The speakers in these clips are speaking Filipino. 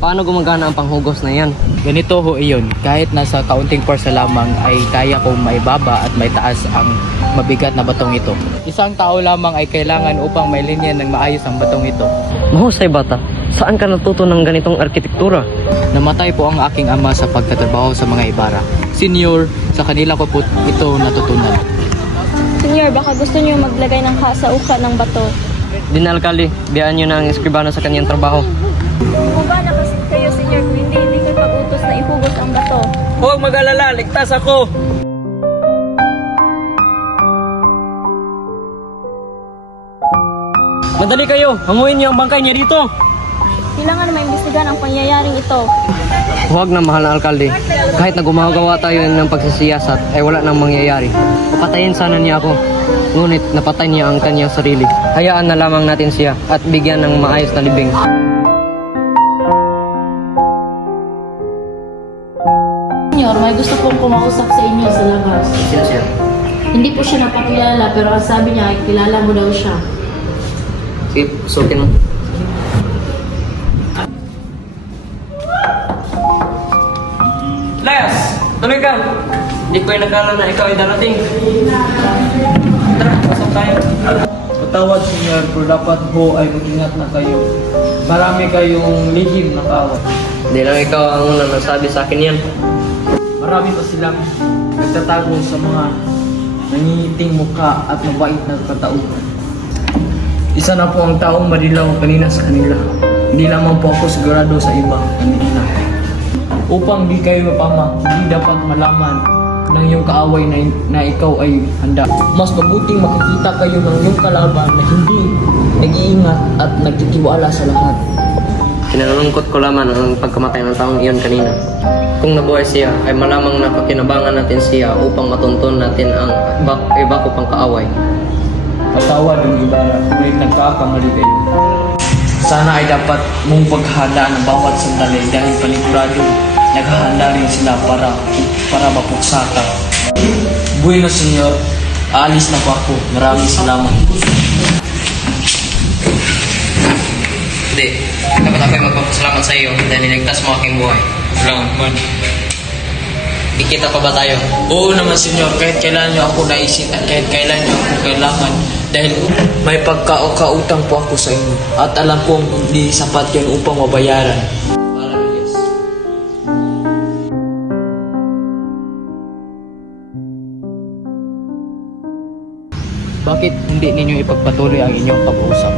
Paano gumagana ang panghugos na yan? Ganito ho iyon, kahit nasa kaunting porsa lamang ay kaya kong maibaba at maitaas ang mabigat na batong ito. Isang tao lamang ay kailangan upang mailinya ng maayos ang batong ito. Mahusay bata, saan ka natuto ng ganitong arkitektura? Namatay po ang aking ama sa pagtatrabaho sa mga Ibarra. Senyor, sa kanila ko po ito natutunan. Senyor, baka gusto niyo maglagay ng kasauka ng bato. Dinalkali, biyaan niyo na ang eskribano sa kanyang trabaho. Kung ba kayo, senyor, kung hindi kayo pag-utos na ihugos ang bato. Huwag mag-alala, ligtas ako! Madali kayo, hanguin niyo ang bangkay niya dito! Kailangan maimbestigahan ang pangyayaring ito. Huwag na, mahal na alkalde. Kahit na gumagawa tayo ng pagsisiyasat, ay wala nang mangyayari. Papatayin sana niya ako. Ngunit napatay niya ang kanyang sarili. Hayaan na lamang natin siya at bigyan ng maayos na libing. Senyor, may gusto pong kumausap sa inyo sa labas. Sino siya? Hindi po siya napakilala pero ang sabi niya ay kilala mo daw siya. Sige, sukin mo. Layas! Tuloy ka! Hindi ko ay nagkala na ikaw ay darating. Tara, pasok tayo. Patawad, senyor, pero dapat ho ay mag-ingat na kayo. Marami kayong lihim na kaaway. Hindi lang ikaw ang unang nagsabi sa akin yan. Marami pa silang nagtatago sa mga nangingiting mukha at mabait na katauhan. Isa na po ang taong madilaw kanina sa kanila. Hindi lamang po ako sigurado sa iba kanina. Upang di kayo mapama, hindi dapat malaman ng iyong kaaway na ikaw ay handa. Mas mabuting makikita kayo ng iyong kalaban na hindi nag-iingat at nagtitiwala sa lahat. Kinalulungkot ko lamang ang pagkamatay ng taong iyon kanina. Kung nabuhay siya, ay malamang napakinabangan natin siya upang matunton natin ang iba ko pang kaaway. Patawad ang Ibarra, ngunit nagkakamali kayo. Sana ay dapat mong paghahandaan ng bawat sandali dahil panigurado naghahanda rin sila para mapuksa ka. Bueno, senyor. Aalis na po ako. Maraming salamat. Hindi, dapat ako ay magpapasalamat sa iyo dahil niligtas mo aking buhay. Salamat man. Ikita pa ba tayo? Oo naman, senyor. Kahit kailan niyo ako naisip at kahit kailan niyo ako kailangan. Dahil may pagkakautang po ako sa inyo. At alam kong hindi sapat yun upang mabayaran. Bakit hindi ninyo ipagpatuloy ang inyong pag-uusap?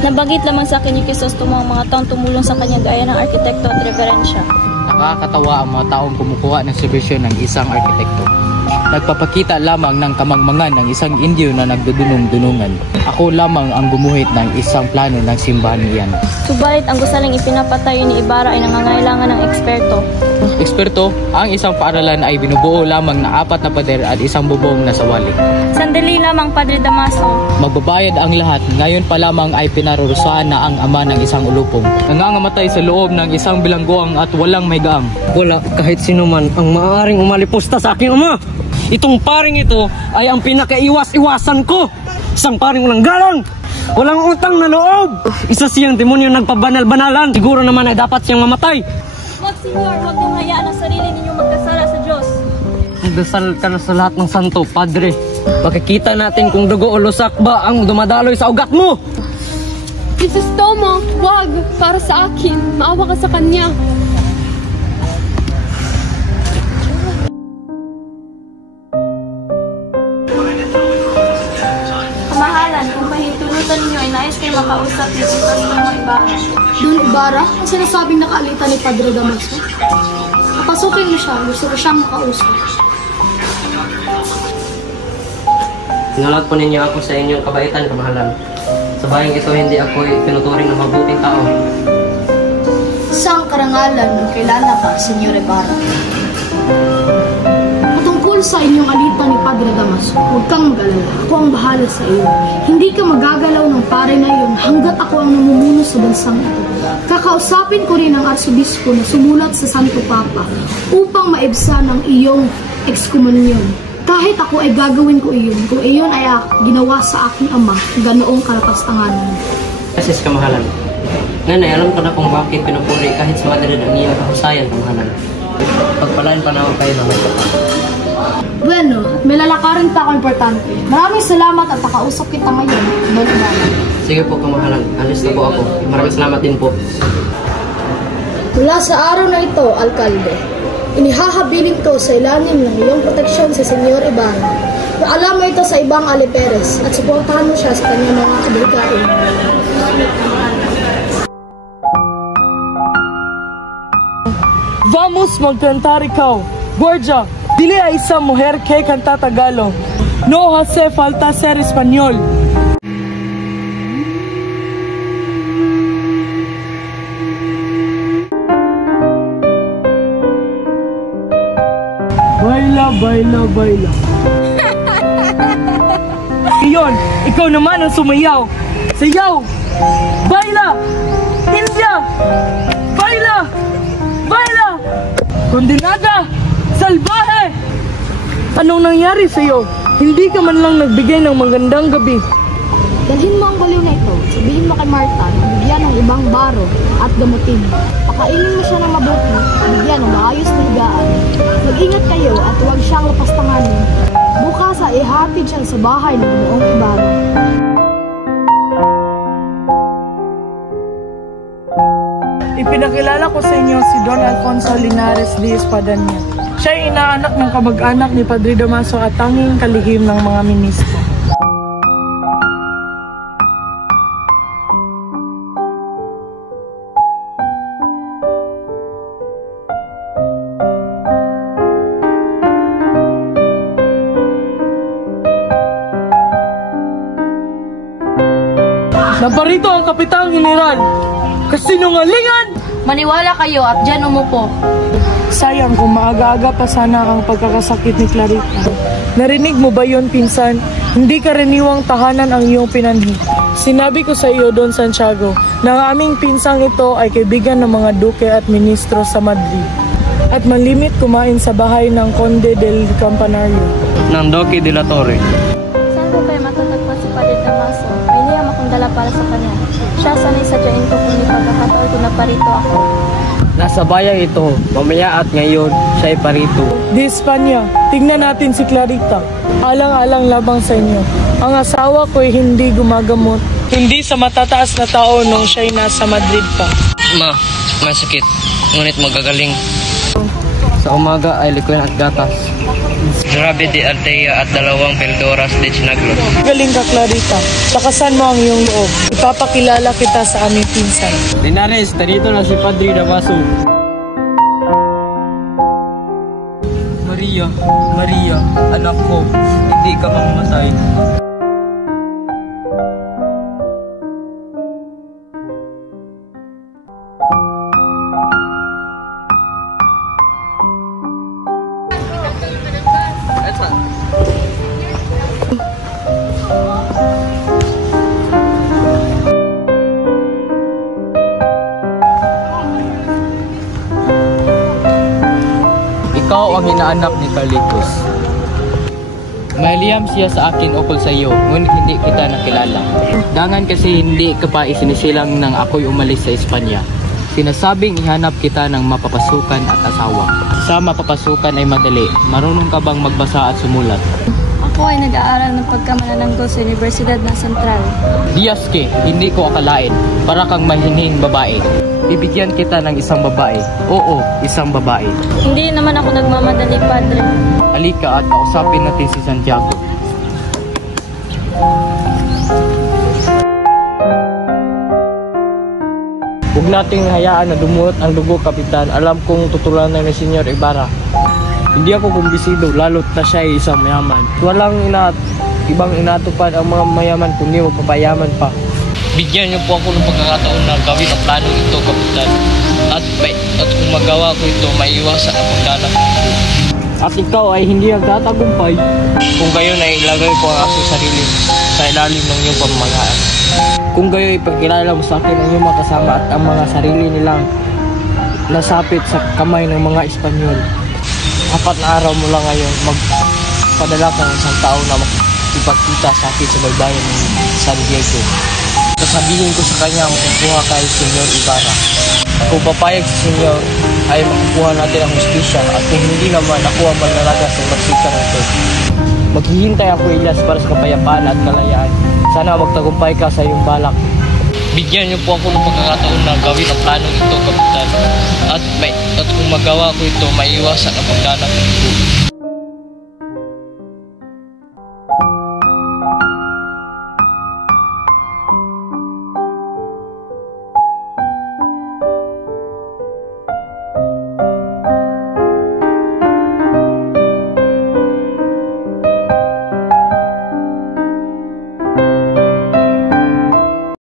Nabagit lamang sa akin ni Crisostomo ang mga taong tumulong sa kanya gaya ng arkitekto at reverensya. Nakakatawa ang mga taong kumukuha ng serbisyo ng isang arkitekto. Nagpapakita lamang ng kamangmangan ng isang Indio na nagdudunong-dunungan. Ako lamang ang gumuhit ng isang plano ng simbahan niyan. Subalit ang gusaling ipinapatayo ni Ibarra ay nangangailangan ng eksperto. Eksperto, ang isang paaralan ay binubuo lamang na 4 na pader at isang bubong na sawali. Sandali lamang, Padre Damaso. Magbabayad ang lahat, ngayon pa lamang ay pinarurusahan na ang ama ng isang ulupong. Nangangamatay sa loob ng isang bilangguang at walang may gaang. Wala kahit sino man ang maaaring umalipusta sa aking ama. Itong paring ito ay ang pinakaiwas-iwasan ko. Isang paring walang galang, walang utang na loob. Isa siyang demonyo nagpabanal-banalan. Siguro naman ay dapat siyang mamatay. Wag, senyor, wag niyong hayaan ang sarili ninyo magkasala sa Diyos. Magdasal ka na sa lahat ng santo, Padre. Makikita natin kung dugo o lusak ba ang dumadaloy sa ugat mo. Crisostomo, wag! Para sa akin, maawa ka sa kanya. Kamahalan, kung pahintulutan ninyo ay nais kayo makausap ni Crisostomo Ibarra. Don Ibarra, ang sinasabing nakaalita ni Padre Damaso. Papasukin mo siya, gusto ko siyang makausap. Sinulat po ninyo ako sa inyong kabaitan, kamahalan. Sa bayang ito, hindi ako pinuturing na mabuting tao. Isang karangalan ng kilala ka, Senyor Ibarra. Patungkol sa inyong alita ni Padre Damaso, huwag kang mag-alala. Ako ang bahala sa iyo. Hindi ka magagalaw ng pare na iyon hanggat ako ang namumuno sa bansang ito. Kakausapin ko rin ang arsobispo na sumulat sa Santo Papa upang maibsan ang iyong ekskomunyon. Kahit ako ay gagawin ko iyon, kung iyon ay ginawa sa aking ama, ganoong kalapastanganan. Sis kamahalan. Nanay, alam ko na kung bakit pinupuri kahit sa Madrid ang iyong kahusayan, kamahalan. Pagpalain pa naman kayo ng may kapal. Bueno, may lalakarin pa ako importante. Maraming salamat at nakausap kita ngayon. Sige po, kamahalan. Alis na po ako. Maraming salamat din po. Mula sa araw na ito, Alkalde, inihahabilin ko sa ilalim ng iyong proteksyon si Senyor Ibarra. Paalam mo ito sa ibang aliperes at suportahan mo siya sa kanyang mga adhikain. Vamos magkantar ikaw. Guardia, dili ay isang mujer que canta Tagalog. No hace falta ser Espanyol. Baila, baila, baila. Iyon, ikaw naman ang sumayaw. Sayaw! Baila! India! Baila! Baila! Kondenada! Salbahe! Anong nangyari sa'yo? Hindi ka man lang nagbigay ng magandang gabi. Dalhin mo ang baliw na ito. Sabihin mo kay Marta na bigyan ng ibang baro at gamutin. Pakainin mo siya ng mabuti. Bigyan ng maayos na higaan. Mag-ingat kayo at huwag siyang lapastanganin. Bukas ay ihatid siya sa bahay ng Ginoong Ibarra. Ipinakilala ko sa inyo si Don Alfonso Linares de Espadanya. Siya ay inaanak ng kamag-anak ni Padre Damaso at tanging kalihim ng mga ministro. Naparito ang Kapitang General. Kasinungalingan! Maniwala kayo at dyan umupo. Sayang kung maaga-aga pa sana ang pagkakasakit ni Clarita. Narinig mo ba yon, pinsan? Hindi karaniwang tahanan ang iyong pinanhi. Sinabi ko sa iyo, Don Santiago, na ang aming pinsang ito ay kaibigan ng mga duke at ministro sa Madrid. At malimit kumain sa bahay ng Conde del Campanario. Ng Duque de la Torre. Saan ko kayo matatagpuan si Padre Damaso? May niyam akong dala para sa kanya. Siya sanay sadyain ko kung ipagkakataon ko na parito ako. Nasa bayang ito, mamaya at ngayon, siya ay parito. Di Espanya, tignan natin si Clarita. Alang-alang labang sa inyo. Ang asawa ko'y hindi gumagamot. Hindi sa matataas na tao nung siya'y nasa Madrid pa. Ma, masakit. Ngunit magagaling. Sa umaga ay likuyan at gatas. Jarabe de Altea at 2 Pildoras de Chinaglo. Galing ka, Clarita. Lakasan mo ang iyong loob. Ipapakilala kita sa aming pinsan. Linares, narito na si Padre Damaso. Maria, Maria, anak ko, hindi ka mamamatay. Ikaw ang inaanak ni Carlitos. Mahiliyam siya sa akin ukol sa iyo, ngunit hindi kita nakilala. Dangan kasi hindi ka pa isinisilang nang ako'y umalis sa Espanya. Sinasabing ihanap kita ng mapapasukan at asawa. Sa mapapasukan ay madali. Marunong ka bang magbasa at sumulat? Ako ay nag-aaral ng pagkamanananggo sa Universidad ng Central. Diyaske, hindi ko akalain. Para kang mahinhing babae. Bibigyan kita ng isang babae. Oo, isang babae. Hindi naman ako nagmamadali, Padre. Halika at kausapin natin si Santiago. Huwag nating hayaan na dumuot ang dugo, Kapitan. Alam kong tutulanan ni Senyor Ibarra. Hindi ako kumbisido, lalo't na siya ay isang mayaman. Walang ibang inatupad ang mga mayaman kundi magpapayaman pa. Bigyan niyo po ako ng pagkakataon na gawin ang plano ito, Kapitan. At kung magawa ko ito, maiiwasan ang pagdanak. At ikaw ay hindi nagtatagumpay. Kung kayo na ilagay ko ang aking sarili sa ilalim ng iyong pamamalaan. Kung gayo ipagkilala mo sa akin ang iyong mga kasama at ang mga sarili nilang nasapit sa kamay ng mga Espanyol. 4 na araw mo lang ngayon magpadala kang isang tao na ipagkita sa akin sa baybayin ng San Diego. Sasabihin ko sa kanya makukuha kay Senyor Ibarra. Kung papayag si Senyor ay makukuha natin ang hustisya at kung hindi naman ako ang manlalagas ng magsika nito. Maghihintay ako, Elias, para sa kapayapaan at kalayaan. Sana magtagumpay ka sa iyong balak. Bigyan niyo po ako ng pagkakataon na gawin ang planong ito, Kapitan. At kung magawa ko ito, maiiwasan ang pagdanak ng